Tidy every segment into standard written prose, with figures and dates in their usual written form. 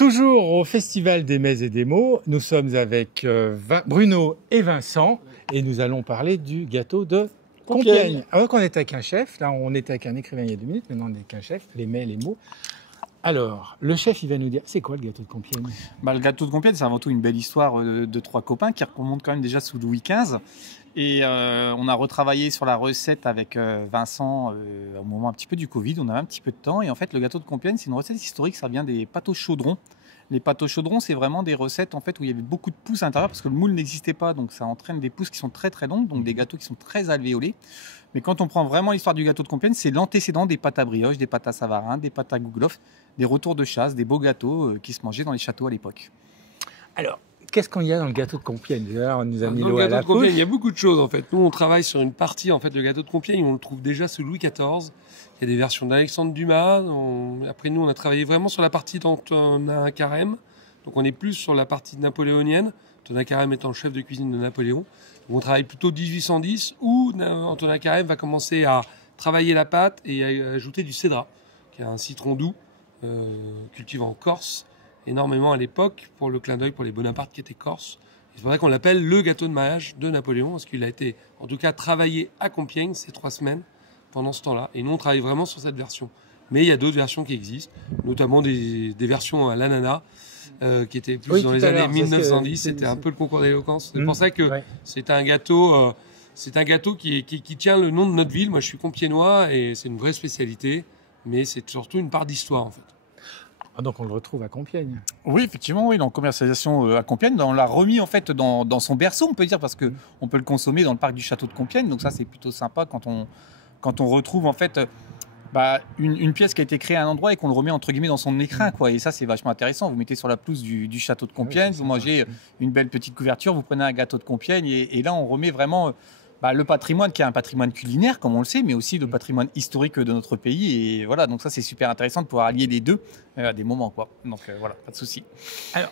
Toujours au Festival des Mets et des Mots, nous sommes avec Bruno et Vincent et nous allons parler du gâteau de Compiègne. Alors qu'on était avec un chef, là on était avec un écrivain il y a 2 minutes, maintenant on est avec un chef, les mets, les mots. Alors, le chef, il va nous dire, c'est quoi le gâteau de Compiègne? Le gâteau de Compiègne, c'est avant tout une belle histoire de 3 copains qui remonte quand même déjà sous Louis XV. Et on a retravaillé sur la recette avec Vincent au moment un petit peu du Covid. On avait un petit peu de temps. Et en fait, le gâteau de Compiègne, c'est une recette historique. Ça vient des pâtes au chaudron. Les pâtes au chaudron, c'est vraiment des recettes en fait, où il y avait beaucoup de pousses à l'intérieur parce que le moule n'existait pas. Donc ça entraîne des pousses qui sont très très longues, donc des gâteaux qui sont très alvéolés. Mais quand on prend vraiment l'histoire du gâteau de Compiègne, c'est l'antécédent des pâtes à brioche, des pâtes à Savarin, des pâtes à gouglof, des retours de chasse, des beaux gâteaux qui se mangeaient dans les châteaux à l'époque. Alors, qu'est-ce qu'on y a dans le gâteau de Compiègne? Là, on nous a mis Dans l'eau le à gâteau la de Compiègne, bouche. il y a beaucoup de choses en fait. Nous, on travaille sur une partie en fait. Le gâteau de Compiègne, on le trouve déjà sous Louis XIV. Il y a des versions d'Alexandre Dumas. Après, nous, on a travaillé vraiment sur la partie d'Antonin Carême. Donc, on est plus sur la partie napoléonienne. Antonin Carême étant le chef de cuisine de Napoléon. Donc, on travaille plutôt 1810 où Antonin Carême va commencer à travailler la pâte et à ajouter du cédrat, qui est un citron doux cultivé en Corse énormément à l'époque pour le clin d'œil pour les Bonaparte qui étaient corses. C'est pour ça qu'on l'appelle le gâteau de mariage de Napoléon, parce qu'il a été, en tout cas, travaillé à Compiègne ces 3 semaines pendant ce temps-là. Et nous, on travaille vraiment sur cette version. Mais il y a d'autres versions qui existent, notamment des versions à l'ananas, qui étaient plus dans les années 1910. C'était un peu le concours d'éloquence. C'est pour ça que c'est un gâteau, qui tient le nom de notre ville. Moi, je suis compiègnois et c'est une vraie spécialité, mais c'est surtout une part d'histoire, en fait. Ah, donc on le retrouve à Compiègne. Oui, effectivement, oui, dans commercialisation à Compiègne. On l'a remis en fait dans son berceau, on peut dire, parce que on peut le consommer dans le parc du château de Compiègne. Donc ça, c'est plutôt sympa quand on retrouve en fait une pièce qui a été créée à un endroit et qu'on le remet entre guillemets dans son écrin, quoi. Et ça, c'est vachement intéressant. Vous mettez sur la pelouse du château de Compiègne, vous mangez une belle petite couverture, vous prenez un gâteau de Compiègne et là, on remet vraiment le patrimoine qui est un patrimoine culinaire, comme on le sait, mais aussi le patrimoine historique de notre pays. Et voilà, donc ça, c'est super intéressant de pouvoir allier les deux à des moments, quoi. Donc voilà, pas de souci. Alors,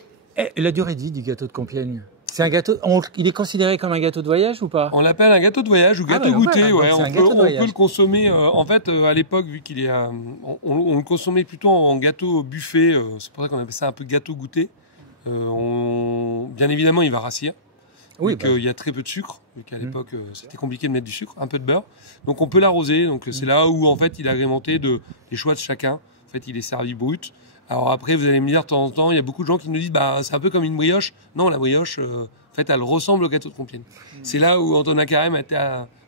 la durée de vie du gâteau de Compiègne, c'est un gâteau, il est considéré comme un gâteau de voyage ou pas? On l'appelle un gâteau de voyage ou gâteau goûter. Ouais, on peut le consommer. En fait, à l'époque, vu qu'il est, on le consommait plutôt en gâteau buffet. C'est pour ça qu'on appelle ça un peu gâteau goûter. Bien évidemment, il va rassir. Oui, il y a très peu de sucre, vu qu'à l'époque c'était compliqué de mettre du sucre, un peu de beurre. Donc on peut l'arroser. Donc c'est là où en fait il est agrémenté des choix de chacun. En fait, il est servi brut. Alors après, vous allez me dire de temps en temps, il y a beaucoup de gens qui nous disent c'est un peu comme une brioche. Non, la brioche, en fait, elle ressemble au gâteau de Compiègne. C'est là où Antonin Carême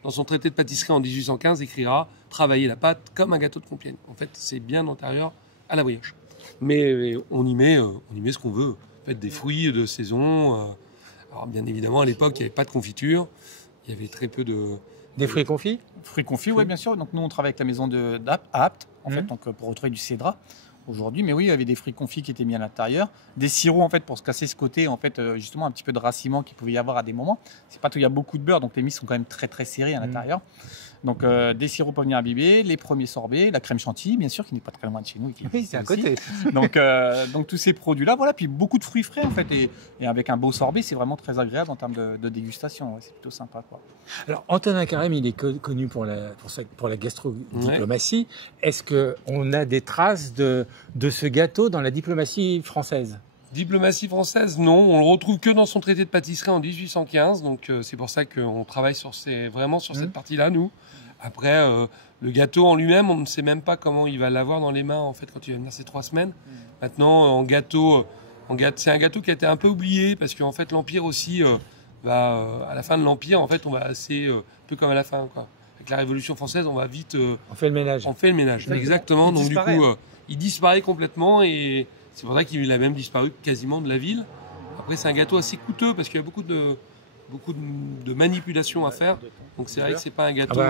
dans son traité de pâtisserie en 1815 écrira travailler la pâte comme un gâteau de Compiègne. En fait, c'est bien antérieur à la brioche. Mais on y met ce qu'on veut. En fait, des fruits de saison. Alors, bien évidemment, à l'époque, il n'y avait pas de confiture. Il y avait très peu de... Des fruits confits? Fruits confits, oui, bien sûr. Donc, nous, on travaille avec la maison à Apt, en fait, donc, pour retrouver du cédrat aujourd'hui. Mais oui, il y avait des fruits confits qui étaient mis à l'intérieur. Des sirops, en fait, pour se casser ce côté, en fait, justement, un petit peu de raciement qu'il pouvait y avoir à des moments. C'est pas tout, il y a beaucoup de beurre, donc les miches sont quand même très, très serrées à l'intérieur. Donc, des sirops pour venir imbiber, les premiers sorbets, la crème chantilly, bien sûr, qui n'est pas très loin de chez nous. Oui, c'est à côté. Donc, tous ces produits-là, voilà. Puis beaucoup de fruits frais, en fait. Et avec un beau sorbet, c'est vraiment très agréable en termes de dégustation. Ouais, c'est plutôt sympa, quoi. Alors, Antonin Carême, il est connu pour la gastrodiplomatie. Est-ce qu'on a des traces de ce gâteau dans la diplomatie française? Diplomatie française, non. On le retrouve que dans son traité de pâtisserie en 1815. Donc, c'est pour ça qu'on travaille vraiment sur cette partie-là, nous. Après, le gâteau en lui-même, on ne sait même pas comment il va l'avoir dans les mains, en fait, quand il va venir ces 3 semaines. Maintenant, c'est un gâteau qui a été un peu oublié, parce qu'en fait, l'Empire aussi, à la fin de l'Empire, en fait, on va un peu comme à la fin, quoi. Avec la Révolution française, on va vite... on fait le ménage. On fait le ménage, exactement. Donc, du coup, il disparaît complètement et... C'est pour ça qu'il a même disparu quasiment de la ville. Après, c'est un gâteau assez coûteux parce qu'il y a beaucoup de manipulations à faire. Donc, c'est vrai que c'est pas un gâteau...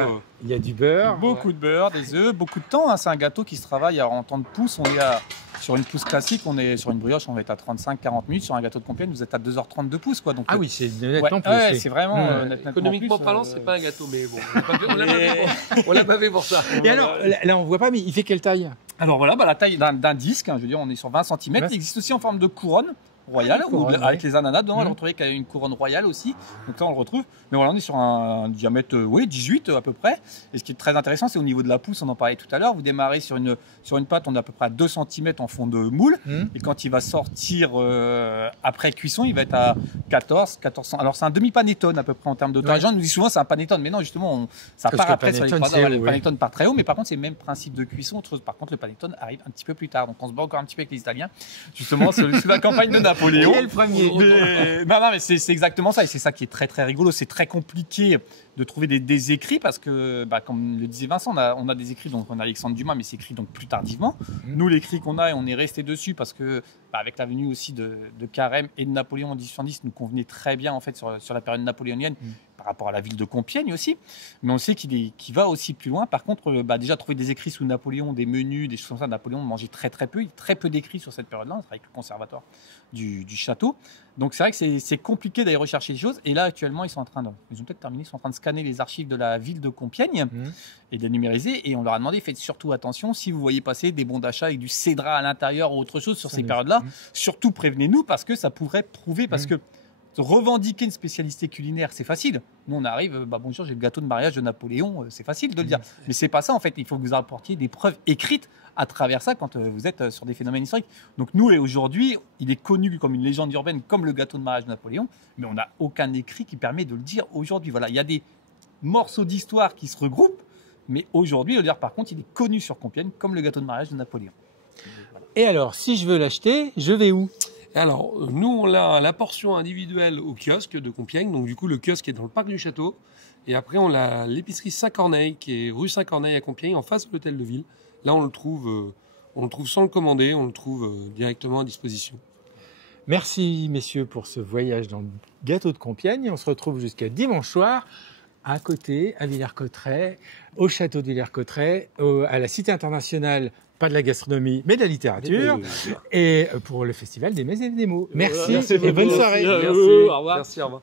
il y a du beurre. Beaucoup de beurre, des œufs, beaucoup de temps. Hein. C'est un gâteau qui se travaille en temps de pouce. On est sur une pousse classique, on est sur une brioche, on va être à 35-40 minutes. Sur un gâteau de Compiègne, vous êtes à 2h30 de pouce, quoi. Donc, oui, c'est nettement plus. C'est vraiment nettement économiquement plus, parlant, c'est pas un gâteau, mais bon, on l'a pas fait pour ça. Et alors, là, on voit pas, mais il fait quelle taille? Alors voilà, la taille d'un disque, hein, je veux dire, on est sur 20 cm. Il existe aussi en forme de couronne, royale, couronne, avec les ananas. Dedans, on Mhm. le retrouvait qu'il y a une couronne royale aussi. Donc ça, on le retrouve. Mais voilà, on est sur un diamètre 18 à peu près. Et ce qui est très intéressant, c'est au niveau de la pousse, on en parlait tout à l'heure. Vous démarrez sur une pâte, on est à peu près à 2 cm en fond de moule. Et quand il va sortir après cuisson, il va être à 14. Alors c'est un demi-panettone à peu près en termes de taille. Les gens nous disent souvent c'est un panettone, mais non, justement, ça Parce part que après sur les panettone, trois. Le ouais. panettone part très haut, mais par contre, c'est le même principe de cuisson. Autre chose, par contre, le panettone arrive un petit peu plus tard. Donc on se bat encore un petit peu avec les Italiens, justement, sur la campagne de Napoléon. Et le premier. Mais c'est exactement ça. Et c'est ça qui est très, très rigolo. C'est très compliqué de trouver des écrits parce que, comme le disait Vincent, on a des écrits, donc on a Alexandre Dumas, mais c'est écrit donc plus tardivement. Nous, l'écrit qu'on a, et on est resté dessus parce que, avec la venue aussi de Carême et de Napoléon en 1810, nous convenait très bien en fait sur la période napoléonienne par rapport à la ville de Compiègne aussi. Mais on sait qu'il va aussi plus loin. Par contre, déjà trouver des écrits sous Napoléon, des menus, des choses comme ça, Napoléon mangeait très très peu. Il y a très peu d'écrits sur cette période-là, avec le conservatoire du château. Donc c'est vrai que c'est compliqué d'aller rechercher des choses. Et là, actuellement, ils ont peut-être terminé, ils sont en train de scanner les archives de la ville de Compiègne et de les numériser. Et on leur a demandé, faites surtout attention, si vous voyez passer des bons d'achat avec du cédra à l'intérieur ou autre chose sur ces périodes-là, surtout prévenez-nous parce que ça pourrait prouver, parce que revendiquer une spécialité culinaire, c'est facile. Nous, on arrive, bonjour, j'ai le gâteau de mariage de Napoléon, c'est facile de le dire. Mais c'est pas ça, en fait. Il faut que vous apportiez des preuves écrites à travers ça quand vous êtes sur des phénomènes historiques. Donc nous, et aujourd'hui, il est connu comme une légende urbaine, comme le gâteau de mariage de Napoléon, mais on n'a aucun écrit qui permet de le dire aujourd'hui. Voilà, il y a des morceaux d'histoire qui se regroupent, mais aujourd'hui, le dire par contre, il est connu sur Compiègne comme le gâteau de mariage de Napoléon. Voilà. Et alors, si je veux l'acheter, je vais où ? Alors, nous, on a la portion individuelle au kiosque de Compiègne. Donc, du coup, le kiosque est dans le parc du château. Et après, on a l'épicerie Saint-Corneille, qui est rue Saint-Corneille à Compiègne, en face de l'hôtel de ville. Là, on le trouve sans le commander. On le trouve directement à disposition. Merci, messieurs, pour ce voyage dans le gâteau de Compiègne. On se retrouve jusqu'à dimanche soir, à côté, à Villers-Cotterêts, au château de Villers-Cotterêts, à la Cité internationale, pas de la gastronomie, mais de la littérature, et pour le Festival des Mets et des mots. Merci, et bonne soirée. Merci, au revoir. Merci, au revoir.